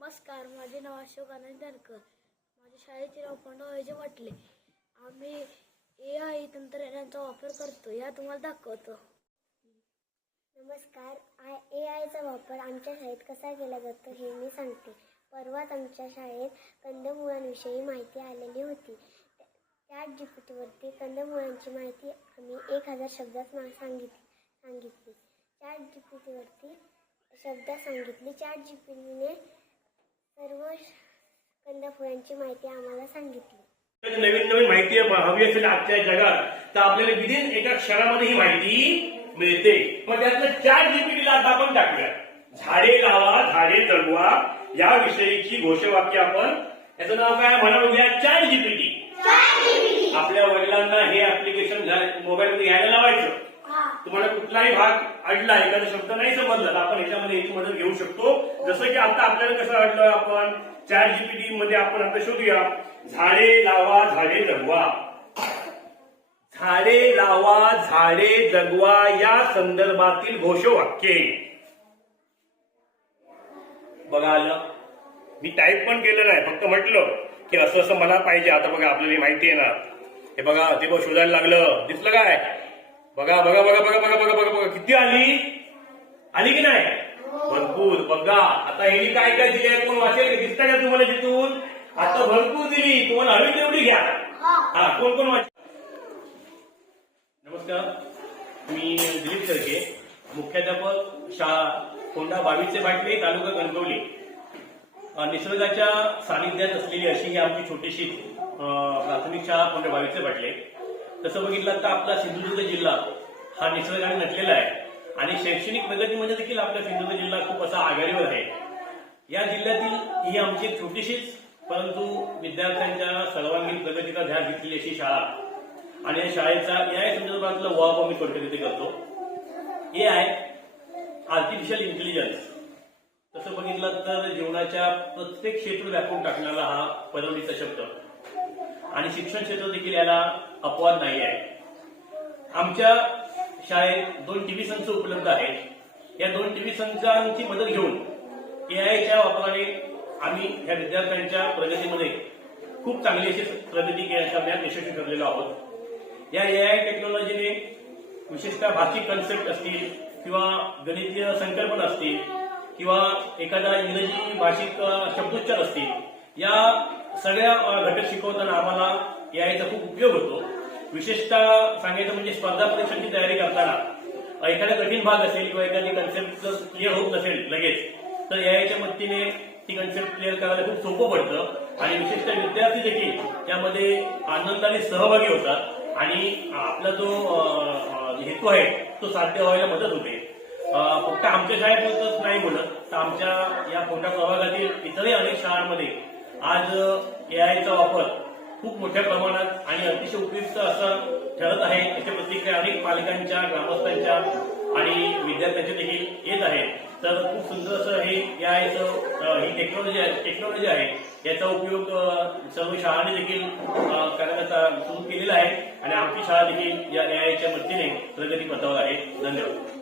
नमस्कार माझे नाव अशोक आनंद धनकर. माझ्या शाळेचे नाव पंडा म्हटले वाटले आम्ही ए आय तंत्रज्ञानाचा वापर करतो या तुम्हाला दाखवतो. नमस्कार आय ए आयचा वापर आमच्या शाळेत कसा केला जातो हे मी सांगते. परवाच आमच्या शाळेत कंदमुळांविषयी माहिती आलेली होती. त्या जी पी टीवरती कंदमुळांची माहिती आम्ही एक हजार शब्दात मा- सांगितली सांगितली. चॅट जी पी टीवरती शब्दात सांगितली. चॅट जी सर्व श- कंदफुलांची माहिती आम्हाला सांगितली. नवीन नवीन माहिती हवी असेल आजच्या जगात तर आपल्याला विदिन एका क्षणामध्ये ही माहिती मिळते. मग त्यातलं चार जीपीटीला आता आपण टाकूया झाडे लावा झाडे जगवा या विषयीची घोषवाक्य आपण याचं नाव काय म्हणा बघूया चार जीपीटी आपल्या वडिलांना हे ऍप्लिकेशन मोबाईल मध्ये घ्यायला लावायचं. कुठलाही भाग अडला एखादा शब्द नाही समजला तर आपण ह्याच्यामध्ये याची मदत घेऊ शकतो. जसं की आता आपल्याला कसं अडलं आपण चार जीपीटी मध्ये आपण आता शोधूया. झाडे लावा झाडे जगवा. झाडे लावा झाडे जगवा या संदर्भातील घोषवाक्ये. बघा आलं? मी टाईप पण केलं नाही फक्त म्हटलं की असं असं मला पाहिजे. आता बघा आपल्याला ही माहिती आहे ना. हे बघा ते बघ शोधायला लागलं. दिसलं काय? बघा बघा बघा बघा बघा बघा बघा बघा. किती आली? आली की नाही? भरपूर. बघा आता हे काय काय दिली कोण वाचेल? दिसतं का तुम्हाला तिथून? आता भरपूर दिली. तुम्हाला हवी तेवढी घ्या. हा. कोण कोण वाच नमस्कार. मी दिलीप सरके मुख्याध्यापक शाळा कोंडा बावीसचे बाटले तालुका कणकवली अ, निसर्गाच्या सानिध्यात असलेली अशी ही आमची छोटीशी प्राथमिक शाळा कोंडा बावीसचे बाटले. तसं बघितलं तर आपला सिंधुदुर्ग जिल्हा हा निसर्गाने नटलेला आहे. आणि शैक्षणिक प्रगतीमध्ये देखील आपला सिंधुदुर्ग जिल्हा खूप असा आघाडीवर आहे. या जिल्ह्यातील ही आमची एक छोटीशीच परंतु विद्यार्थ्यांच्या सर्वांगीण प्रगतीचा ध्यान घेतलेली अशी शाळा. आणि या शाळेचा या संदर्भातलं वाप आम्ही थोडक्यात तिथे करतो. ए आय आर्टिफिशियल इंटेलिजन्स तसं बघितलं तर जीवनाच्या प्रत्येक क्षेत्र व्यापून टाकणारा हा परवडीचा शब्द. आणि शिक्षण क्षेत्र देखील याला अपवाद नाही आहे. आमच्या शाळेत दोन टीव्ही संच उपलब्ध आहेत. या दोन टीव्ही संचांची मदत घेऊन एआयच्या वापराने आम्ही या विद्यार्थ्यांच्या प्रगतीमध्ये खूप चांगली अशी प्रगती के- करण्यात यशस्वी ठरलेलो आहोत. या एआय टेक्नॉलॉजीने विशेषतः भाषिक कन्सेप्ट असतील किंवा गणितीय संकल्पना असतील किंवा एखादा इंग्रजी भाषिक शब्दोच्चार असतील या सगळ्या घटक शिकवताना आम्हाला याचा खूप उपयोग होतो. विशेषतः सांगायचं म्हणजे स्पर्धा परीक्षांची तयारी करताना एखादा कठीण भाग असेल किंवा एखादी कन्सेप्ट क्लिअर होत नसेल लगेच तर एआयच्या मदतीने ती कन्सेप्ट क्लिअर करायला खूप सोपं पडतं. आणि विशेषतः विद्यार्थी देखील त्यामध्ये आनंदाने सहभागी होतात. आणि आपला जो हेतू आहे तो साध्य व्हायला मदत होते. फक्त आमच्या शाळेपुरतच नाही बोलत तर आमच्या या कोंढा प्रभागातील इतरही अनेक शाळांमध्ये आज एआयचा वापर खूप मोठ्या प्रमाणात आणि अतिशय उपयुक्त असं ठरत आहे. याच्या प्रतिक्रिया अनेक पालकांच्या ग्रामस्थांच्या आणि विद्यार्थ्यांच्या देखील येत आहे तर खूप सुंदर असं हे एआयचं ही टेक्नॉलॉजी आहे टेक्नॉलॉजी आहे. याचा उपयोग सर्व शाळांनी देखील करण्याचा सुरू केलेला आहे. आणि आमची शाळा देखील या एआयच्या मदतीने प्रगती पथावर आहे. धन्यवाद.